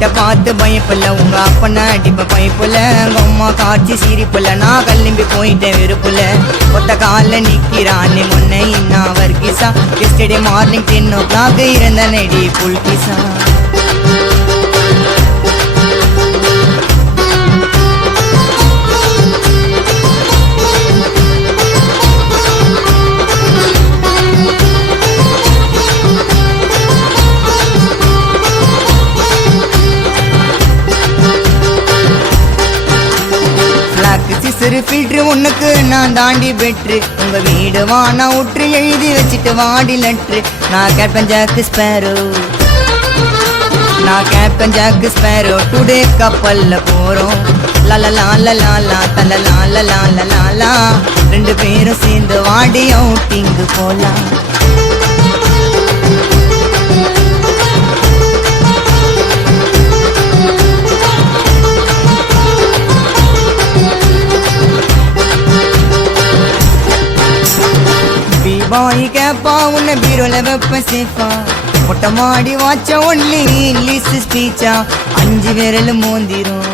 கிட்ட பார்த்து பயப்பில்ல உங்க அப்பனை அடிப்ப பைப்புல அம்மா காட்சி சிரிப்புல நான் கல்லும்பி போயிட்டேன் வெறுப்புல ஒத்த கால நிக்கிறான்னு முன்ன இன்னா வர்க்கிசா எஸ்டே மார்னிங் 10 o'clock இருந்த நடி புல்கிசா சிறு ஃபில்ட்ரு உனக்கு நான் தாண்டி பெற்று உங்க வீடு வானா உற்று எழுதி வச்சுட்டு வாடி லெட்ரு நான் கேப்டன் ஜாக் ஸ்பேரோ டுடே கப்பல்ல போறோம் லலலா தலலா 2 பேரும் சேர்ந்து வாடி அவுட்டிங்கு போலாம் பாய் கேப்பா உன்னை பீரோல வெப்ப சேஃபா மொட்டை மாடி வாச்ச ஒன்லி இங்கிலீஷ் ஸ்பீச்சா 5 விரல் மோந்திரும்